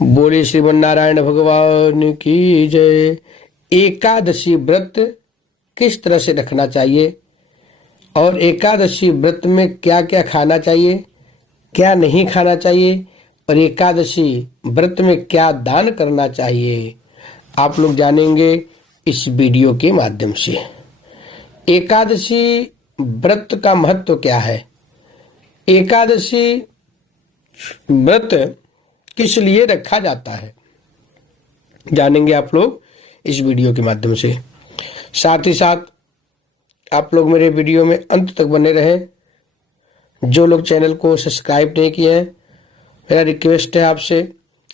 बोले श्रीमन नारायण भगवान की जय। एकादशी व्रत किस तरह से रखना चाहिए और एकादशी व्रत में क्या क्या खाना चाहिए, क्या नहीं खाना चाहिए और एकादशी व्रत में क्या दान करना चाहिए, आप लोग जानेंगे इस वीडियो के माध्यम से। एकादशी व्रत का महत्व क्या है, एकादशी व्रत किस लिए रखा जाता है, जानेंगे आप लोग इस वीडियो के माध्यम से। साथ ही साथ आप लोग मेरे वीडियो में अंत तक बने रहें। जो लोग चैनल को सब्सक्राइब नहीं किए हैं, मेरा रिक्वेस्ट है आपसे,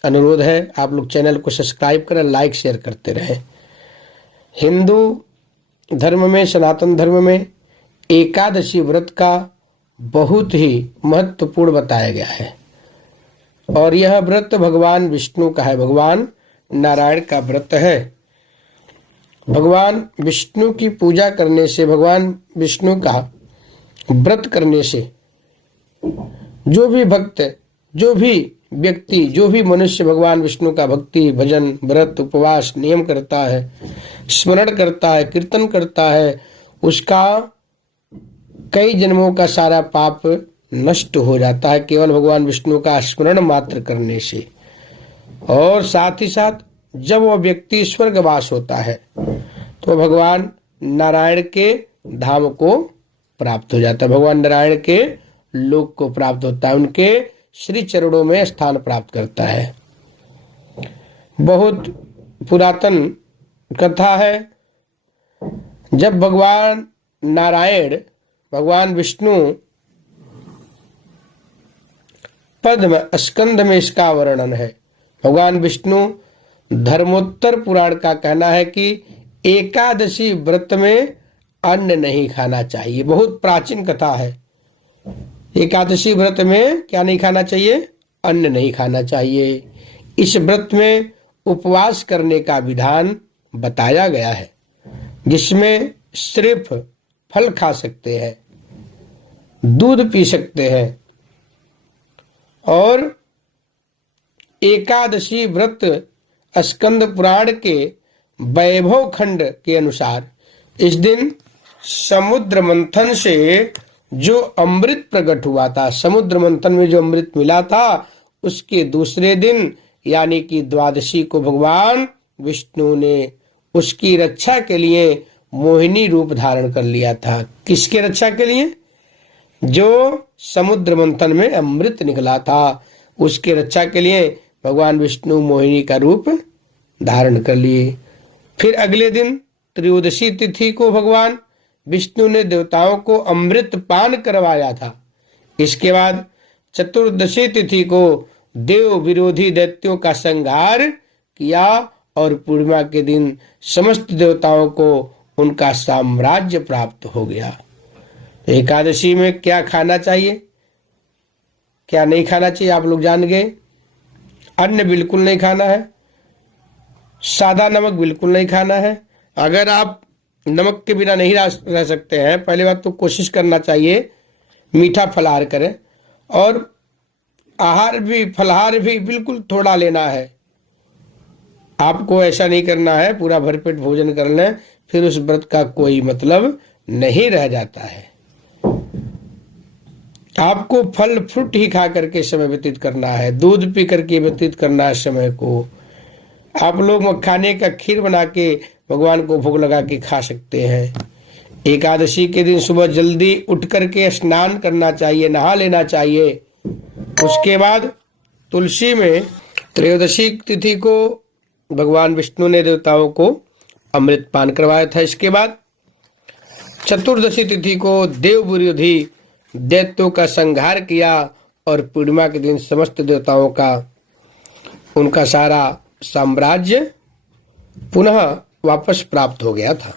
अनुरोध है, आप लोग चैनल को सब्सक्राइब करें, लाइक शेयर करते रहें। हिंदू धर्म में, सनातन धर्म में एकादशी व्रत का बहुत ही महत्वपूर्ण बताया गया है और यह व्रत भगवान विष्णु का है, भगवान नारायण का व्रत है। भगवान विष्णु की पूजा करने से, भगवान विष्णु का व्रत करने से जो भी भक्त, जो भी व्यक्ति, जो भी मनुष्य भगवान विष्णु का भक्ति, भजन, व्रत, उपवास, नियम करता है, स्मरण करता है, कीर्तन करता है, उसका कई जन्मों का सारा पाप नष्ट हो जाता है केवल भगवान विष्णु का स्मरण मात्र करने से। और साथ ही साथ जब वह व्यक्ति स्वर्गवास होता है तो भगवान नारायण के धाम को प्राप्त हो जाता है, भगवान नारायण के लोक को प्राप्त होता है, उनके श्री चरणों में स्थान प्राप्त करता है। बहुत पुरातन कथा है, जब भगवान नारायण, भगवान विष्णु पद्म स्कंद में इसका वर्णन है। भगवान विष्णु धर्मोत्तर पुराण का कहना है कि एकादशी व्रत में अन्न नहीं खाना चाहिए। बहुत प्राचीन कथा है। एकादशी व्रत में क्या नहीं खाना चाहिए, अन्न नहीं खाना चाहिए। इस व्रत में उपवास करने का विधान बताया गया है, जिसमें सिर्फ फल खा सकते हैं, दूध पी सकते हैं और एकादशी व्रत स्कंद पुराण के वैभव खंड के अनुसार इस दिन समुद्र मंथन से जो अमृत प्रकट हुआ था, समुद्र मंथन में जो अमृत मिला था, उसके दूसरे दिन यानी कि द्वादशी को भगवान विष्णु ने उसकी रक्षा के लिए मोहिनी रूप धारण कर लिया था। किसके रक्षा के लिए? जो समुद्र मंथन में अमृत निकला था उसके रक्षा के लिए भगवान विष्णु मोहिनी का रूप धारण कर लिए। फिर अगले दिन त्रयोदशी तिथि को भगवान विष्णु ने देवताओं को अमृत पान करवाया था। इसके बाद चतुर्दशी तिथि को देव विरोधी दैत्यों का संहार किया और पूर्णिमा के दिन समस्त देवताओं को उनका साम्राज्य प्राप्त हो गया। एकादशी में क्या खाना चाहिए, क्या नहीं खाना चाहिए, आप लोग जान गए। अन्न बिल्कुल नहीं खाना है, सादा नमक बिल्कुल नहीं खाना है। अगर आप नमक के बिना नहीं रह सकते हैं, पहले बात तो कोशिश करना चाहिए मीठा फलाहार करें और आहार भी, फलाहार भी बिल्कुल थोड़ा लेना है। आपको ऐसा नहीं करना है पूरा भरपेट भोजन कर लें, फिर उस व्रत का कोई मतलब नहीं रह जाता है। आपको फल फ्रूट ही खा करके समय व्यतीत करना है, दूध पी करके व्यतीत करना है समय को। आप लोग मखाने का खीर बना के भगवान को भोग लगा के खा सकते हैं। एकादशी के दिन सुबह जल्दी उठ करके स्नान करना चाहिए, नहा लेना चाहिए। उसके बाद तुलसी में त्रयोदशी तिथि को भगवान विष्णु ने देवताओं को अमृत पान करवाया था। इसके बाद चतुर्दशी तिथि को देव विरोधी दैत्यों का संहार किया और पूर्णिमा के दिन समस्त देवताओं का, उनका सारा साम्राज्य पुनः वापस प्राप्त हो गया था।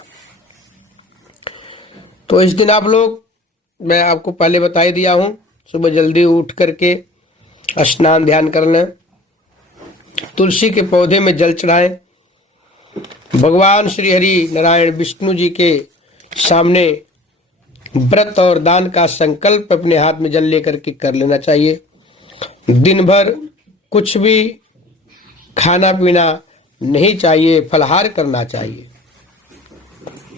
तो इस दिन आप लोग, मैं आपको पहले बता ही दिया हूं, सुबह जल्दी उठ करके स्नान ध्यान कर लें, तुलसी के पौधे में जल चढ़ाएं, भगवान श्री हरि नारायण विष्णु जी के सामने व्रत और दान का संकल्प अपने हाथ में जल लेकर के कर लेना चाहिए। दिन भर कुछ भी खाना पीना नहीं चाहिए, फलाहार करना चाहिए।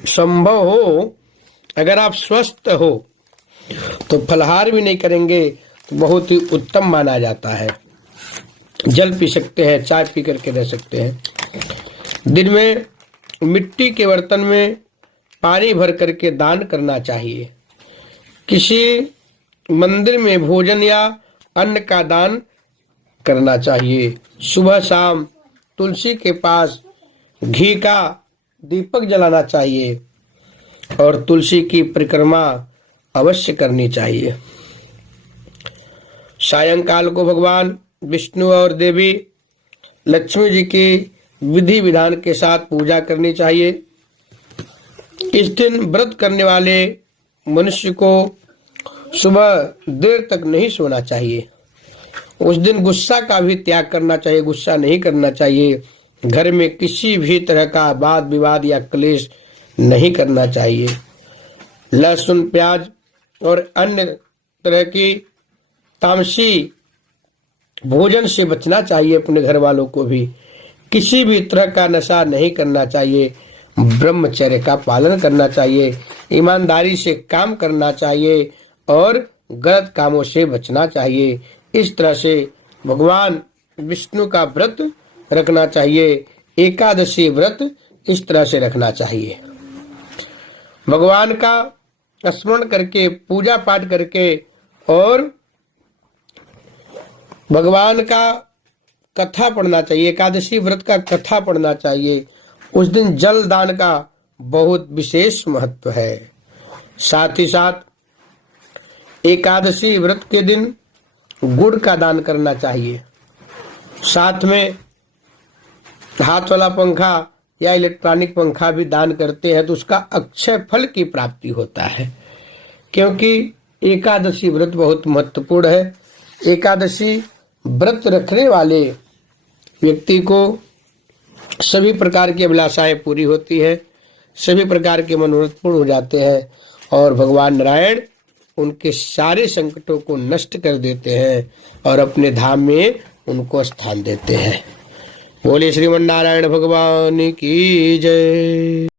संभव हो अगर आप स्वस्थ हो तो फलाहार भी नहीं करेंगे तो बहुत ही उत्तम माना जाता है। जल पी सकते हैं, चाय पी करके रह सकते हैं। दिन में मिट्टी के बर्तन में पानी भर करके दान करना चाहिए। किसी मंदिर में भोजन या अन्न का दान करना चाहिए। सुबह शाम तुलसी के पास घी का दीपक जलाना चाहिए और तुलसी की परिक्रमा अवश्य करनी चाहिए। सायंकाल को भगवान विष्णु और देवी लक्ष्मी जी की विधि विधान के साथ पूजा करनी चाहिए। इस दिन व्रत करने वाले मनुष्य को सुबह देर तक नहीं सोना चाहिए। उस दिन गुस्सा का भी त्याग करना चाहिए, गुस्सा नहीं करना चाहिए। घर में किसी भी तरह का वाद विवाद या क्लेश नहीं करना चाहिए। लहसुन, प्याज और अन्य तरह की तामसी भोजन से बचना चाहिए। अपने घर वालों को भी किसी भी तरह का नशा नहीं करना चाहिए। ब्रह्मचर्य का पालन करना चाहिए। ईमानदारी से काम करना चाहिए और गलत कामों से बचना चाहिए। इस तरह से भगवान विष्णु का व्रत रखना चाहिए। एकादशी व्रत इस तरह से रखना चाहिए। भगवान का स्मरण करके, पूजा पाठ करके और भगवान का कथा पढ़ना चाहिए। एकादशी व्रत का कथा पढ़ना चाहिए। उस दिन जल दान का बहुत विशेष महत्व है। साथ ही साथ एकादशी व्रत के दिन गुड़ का दान करना चाहिए। साथ में हाथ वाला पंखा या इलेक्ट्रॉनिक पंखा भी दान करते हैं तो उसका अक्षय फल की प्राप्ति होता है। क्योंकि एकादशी व्रत बहुत महत्वपूर्ण है। एकादशी व्रत रखने वाले व्यक्ति को सभी प्रकार की अभिलाषाएं पूरी होती है, सभी प्रकार के मनोरथ पूर्ण हो जाते हैं और भगवान नारायण उनके सारे संकटों को नष्ट कर देते हैं और अपने धाम में उनको स्थान देते हैं। बोले श्रीमन नारायण भगवान की जय।